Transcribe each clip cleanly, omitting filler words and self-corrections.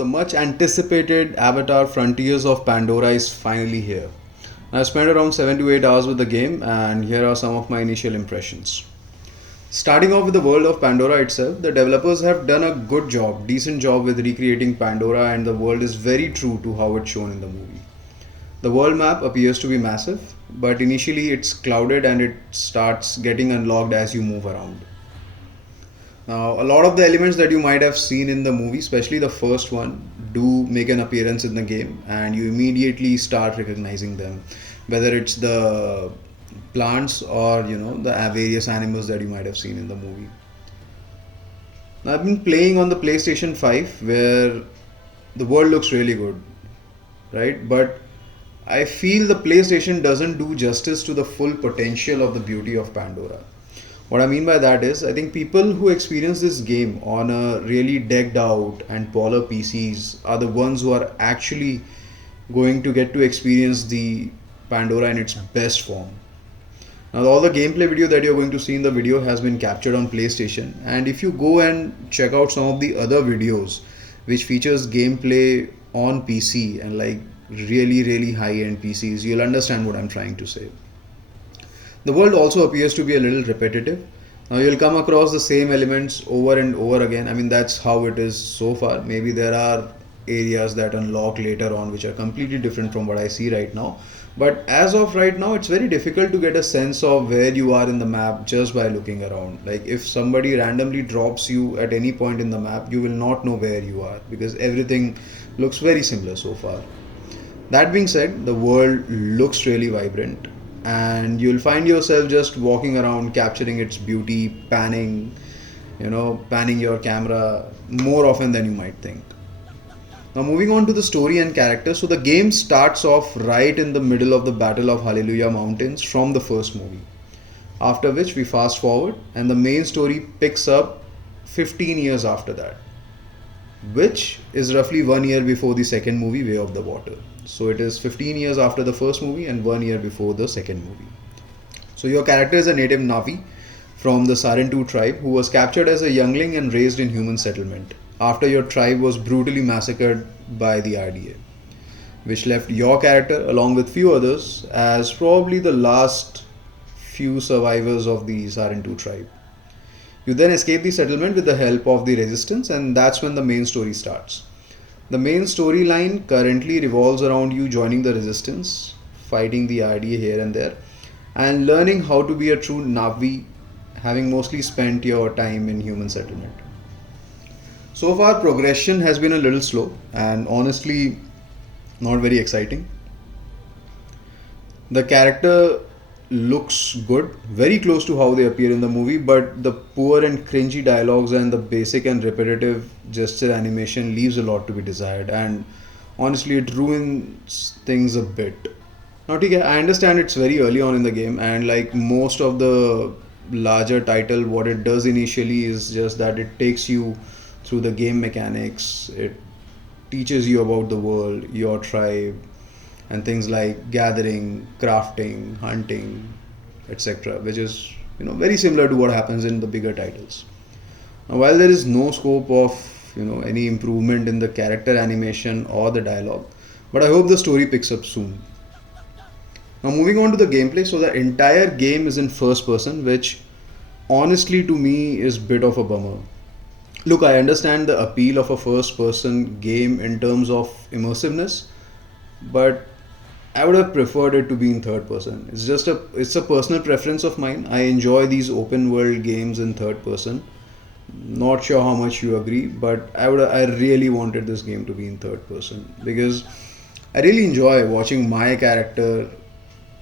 the much anticipated Avatar Frontiers of Pandora is finally here. I've spent around 7 to 8 hours with the game, and here are some of my initial impressions. Starting off with the world of Pandora itself, the developers have done a good job, decent job with recreating Pandora, and the world is very true to how it's shown in the movie. The world map appears to be massive, but initially it's clouded and it starts getting unlocked as you move around. Now, a lot of the elements that you might have seen in the movie, especially the first one, do make an appearance in the game, and you immediately start recognizing them, whether it's the plants or the various animals that you might have seen in the movie. Now, I've been playing on the PlayStation 5, where the world looks really good, right? But I feel the PlayStation doesn't do justice to the full potential of the beauty of Pandora. What I mean by that is, I think people who experience this game on a really decked out and polar PCs are the ones who are actually going to get to experience the Pandora in its best form. Now, all the gameplay video that you're going to see in the video has been captured on PlayStation, and if you go and check out some of the other videos which features gameplay on PC and like really high-end PCs, you'll understand what I'm trying to say. The world also appears to be a little repetitive. Now you'll come across the same elements over and over again. I mean, that's how it is so far. Maybe there are areas that unlock later on which are completely different from what I see right now. But as of right now, it's very difficult to get a sense of where you are in the map just by looking around. Like if somebody randomly drops you at any point in the map, you will not know where you are because everything looks very similar so far. That being said, the world looks really vibrant, and you'll find yourself just walking around capturing its beauty, panning your camera more often than you might think. Now moving on to the story and characters. So the game starts off right in the middle of the Battle of Hallelujah Mountains from the first movie. After which we fast forward and the main story picks up 15 years after that, which is roughly 1 year before the second movie, Way of the Water. So it is 15 years after the first movie and 1 year before the second movie. So your character is a native Navi from the Sarentu tribe who was captured as a youngling and raised in human settlement after your tribe was brutally massacred by the RDA, which left your character along with few others as probably the last few survivors of the Sarentu tribe. You then escape the settlement with the help of the resistance, and that's when the main story starts. The main storyline currently revolves around you joining the resistance, fighting the RDA here and there, and learning how to be a true Navi, having mostly spent your time in human settlement. So far, progression has been a little slow and honestly not very exciting. The character looks good, very close to how they appear in the movie, but the poor and cringy dialogues and the basic and repetitive gesture animation leaves a lot to be desired, and honestly it ruins things a bit. Now I understand it's very early on in the game, and like most of the larger title, what it does initially is just that it takes you through the game mechanics, it teaches you about the world, your tribe, and things like gathering, crafting, hunting, etc., which is very similar to what happens in the bigger titles. Now, while there is no scope of any improvement in the character animation or the dialogue, but I hope the story picks up soon. Now moving on to the gameplay, so the entire game is in first person, which honestly to me is a bit of a bummer. Look, I understand the appeal of a first person game in terms of immersiveness, but I would have preferred it to be in third person. It's a personal preference of mine. I enjoy these open world games in third person. Not sure how much you agree, but I really wanted this game to be in third person because I really enjoy watching my character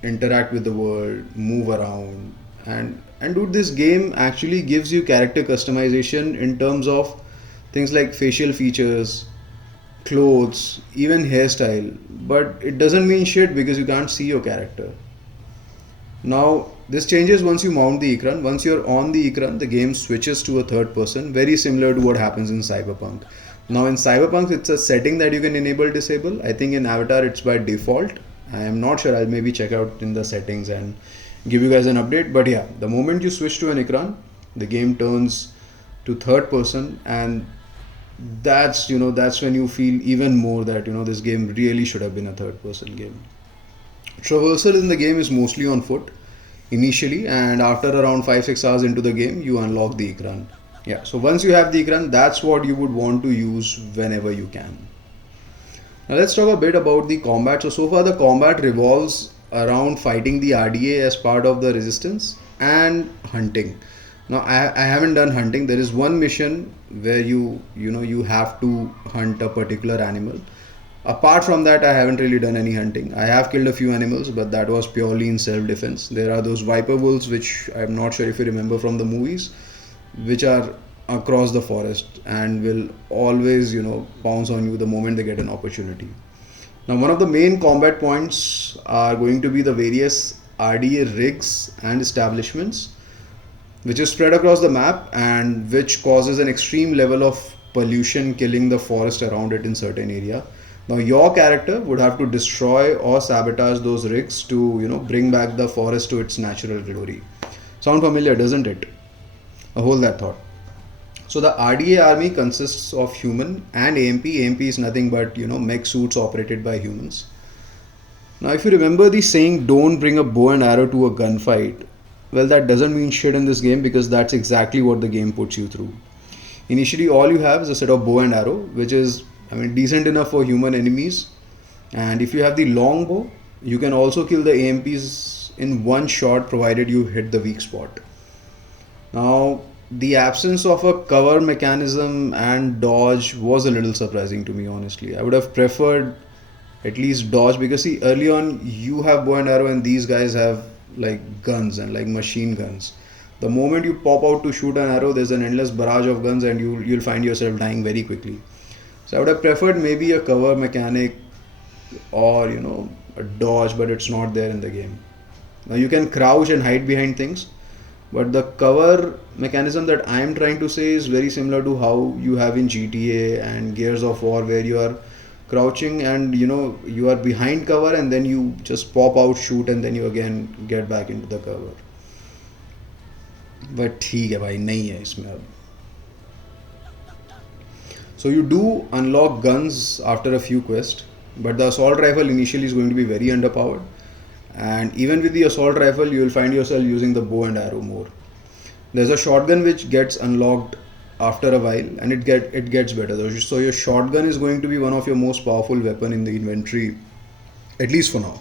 interact with the world, move around, and dude, this game actually gives you character customization in terms of things like facial features, clothes, even hairstyle, but it doesn't mean shit because you can't see your character. Now, this changes once you mount the Ikran. Once you're on the Ikran, the game switches to a third person, very similar to what happens in Cyberpunk. Now, in Cyberpunk, it's a setting that you can enable, disable. I think in Avatar, it's by default. I am not sure. I'll maybe check out in the settings and give you guys an update. But yeah, the moment you switch to an Ikran, the game turns to third person, and that's when you feel even more that this game really should have been a third person game. Traversal in the game is mostly on foot initially, and after around 5 6 hours into the game you unlock the ikran. Yeah, so once you have the ikran, that's what you would want to use whenever you can. Now let's talk a bit about the combat. So far the combat revolves around fighting the RDA as part of the resistance and hunting. Now I haven't done hunting. There is one mission where you have to hunt a particular animal. Apart from that, I haven't really done any hunting. I have killed a few animals, but that was purely in self-defense. There are those viper wolves, which I'm not sure if you remember from the movies, which are across the forest and will always, pounce on you the moment they get an opportunity. Now, one of the main combat points are going to be the various RDA rigs and establishments, which is spread across the map and which causes an extreme level of pollution, killing the forest around it in certain area. Now your character would have to destroy or sabotage those rigs to bring back the forest to its natural glory. Sound familiar, doesn't it? Hold that thought. So the RDA army consists of human and AMP. AMP is nothing but mech suits operated by humans. Now if you remember the saying, don't bring a bow and arrow to a gunfight, well, that doesn't mean shit in this game, because that's exactly what the game puts you through. Initially all you have is a set of bow and arrow, which is decent enough for human enemies. And if you have the long bow, you can also kill the AMPs in one shot, provided you hit the weak spot. Now, the absence of a cover mechanism and dodge was a little surprising to me, honestly. I would have preferred at least dodge, because see, early on you have bow and arrow and these guys have like guns and like machine guns. The moment you pop out to shoot an arrow, there's an endless barrage of guns and you'll find yourself dying very quickly. So I would have preferred maybe a cover mechanic or a dodge, but it's not there in the game. Now you can crouch and hide behind things, but the cover mechanism that I am trying to say is very similar to how you have in GTA and Gears of War, where you are crouching and you are behind cover and then you just pop out, shoot, and then you again get back into the cover. But ठीक है भाई, नहीं है इसमें अब. So you do unlock guns after a few quests, but the assault rifle initially is going to be very underpowered, and even with the assault rifle you will find yourself using the bow and arrow more. There's a shotgun which gets unlocked after a while, and it gets better. So your shotgun is going to be one of your most powerful weapon in the inventory, at least for now.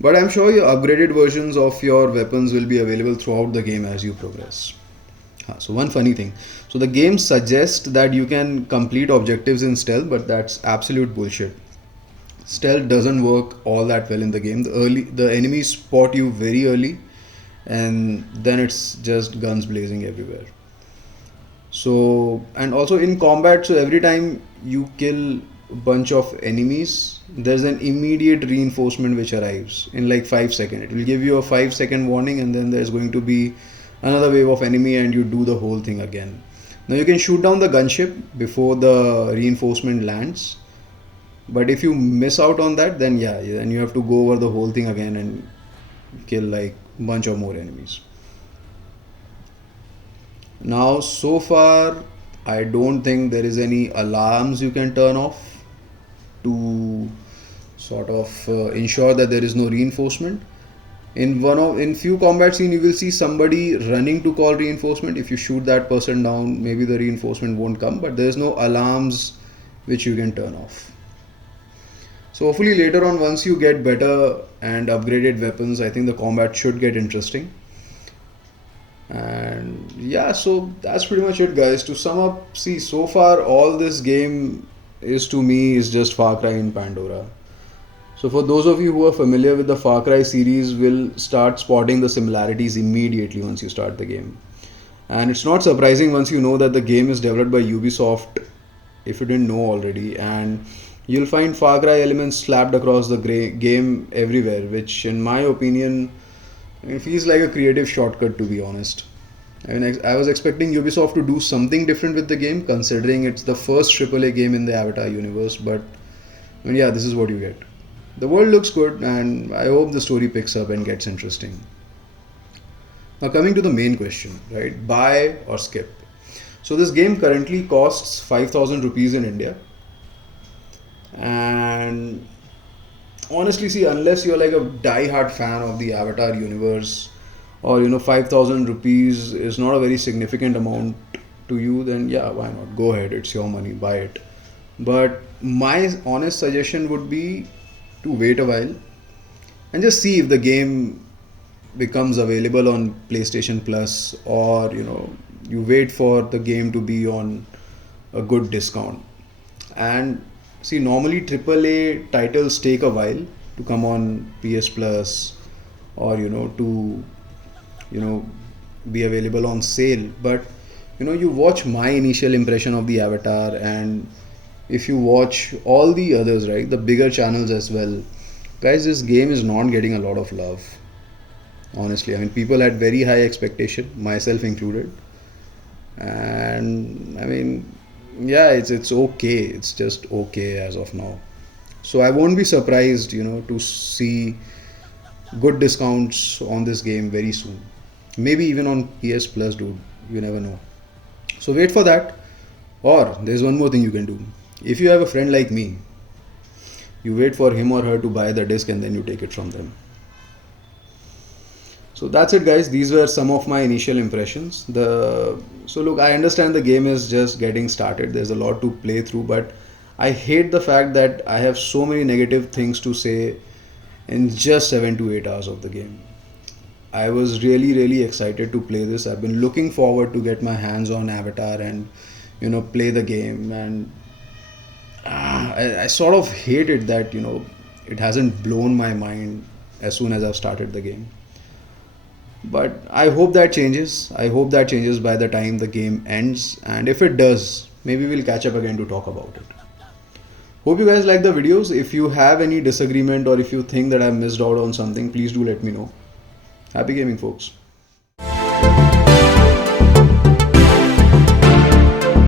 But I'm sure your upgraded versions of your weapons will be available throughout the game as you progress. So one funny thing. So the game suggests that you can complete objectives in stealth, but that's absolute bullshit. Stealth doesn't work all that well in the game. The enemies spot you very early, and then it's just guns blazing everywhere. So, and also in combat, so every time you kill a bunch of enemies, there's an immediate reinforcement which arrives in like 5 seconds. It will give you a 5 second warning, and then there's going to be another wave of enemy and you do the whole thing again. Now you can shoot down the gunship before the reinforcement lands, but if you miss out on that, then then you have to go over the whole thing again and kill like a bunch of more enemies. Now so far I don't think there is any alarms you can turn off to sort of ensure that there is no reinforcement. In few combat scene you will see somebody running to call reinforcement. If you shoot that person down, maybe the reinforcement won't come, but there is no alarms which you can turn off. So hopefully later on, once you get better and upgraded weapons, I think the combat should get interesting. And yeah, so that's pretty much it, guys. To sum up, see, so far all this game is to me is just Far Cry in Pandora. So for those of you who are familiar with the Far Cry series, will start spotting the similarities immediately once you start the game. And it's not surprising once you know that the game is developed by Ubisoft, if you didn't know already, and you'll find Far Cry elements slapped across the game everywhere, which in my opinion, it feels like a creative shortcut, to be honest. I mean, I was expecting Ubisoft to do something different with the game, considering it's the first AAA game in the Avatar universe, but yeah, this is what you get. The world looks good, and I hope the story picks up and gets interesting. Now coming to the main question, right? Buy or skip? So this game currently costs 5,000 rupees in India, and honestly, see, unless you're like a die-hard fan of the Avatar universe, or 5,000 rupees is not a very significant amount to you, then yeah, why not? Go ahead, it's your money, buy it. But my honest suggestion would be to wait a while and just see if the game becomes available on PlayStation Plus, or you wait for the game to be on a good discount. And see, normally AAA titles take a while to come on PS Plus, or to you know be available on sale. But you watch my initial impression of the Avatar, and if you watch all the others, right, the bigger channels as well, guys, this game is not getting a lot of love. Honestly, I mean, people had very high expectation, myself included, and I mean, yeah, it's okay. It's just okay as of now. So I won't be surprised, to see good discounts on this game very soon. Maybe even on PS Plus, dude. You never know. So wait for that. Or there's one more thing you can do. If you have a friend like me, you wait for him or her to buy the disc and then you take it from them. So that's it, guys. These were some of my initial impressions. So look, I understand the game is just getting started. There's a lot to play through, but I hate the fact that I have so many negative things to say in just 7 to 8 hours of the game. I was really, really excited to play this. I've been looking forward to get my hands on Avatar and play the game. And I sort of hate it that it hasn't blown my mind as soon as I've started the game. But I hope that changes. I hope that changes by the time the game ends. And if it does, maybe we'll catch up again to talk about it. Hope you guys like the videos. If you have any disagreement or if you think that I missed out on something, please do let me know. Happy gaming, folks.